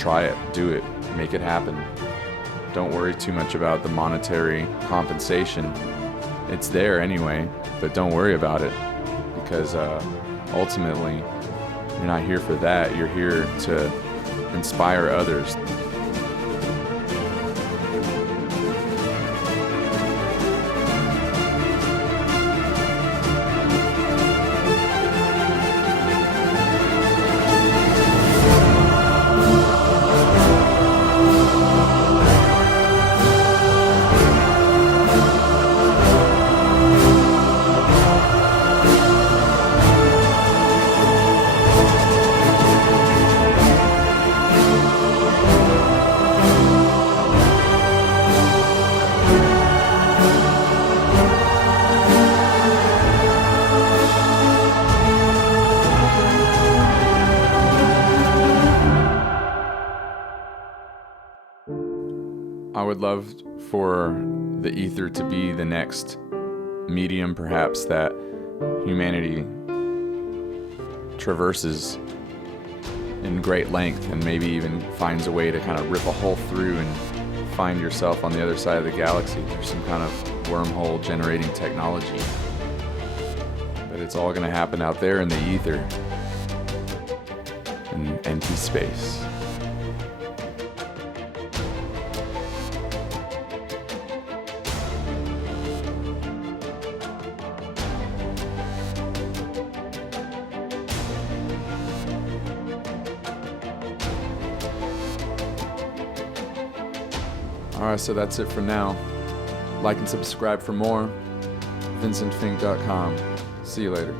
try it, do it, make it happen. Don't worry too much about the monetary compensation. It's there anyway, but don't worry about it, because ultimately you're not here for that. You're here to inspire others. I would love for the ether to be the next medium, perhaps, that humanity traverses in great length, and maybe even finds a way to kind of rip a hole through and find yourself on the other side of the galaxy through some kind of wormhole generating technology. But it's all going to happen out there in the ether, in empty space. Alright, so that's it for now. Like and subscribe for more. VincentFink.com. See you later.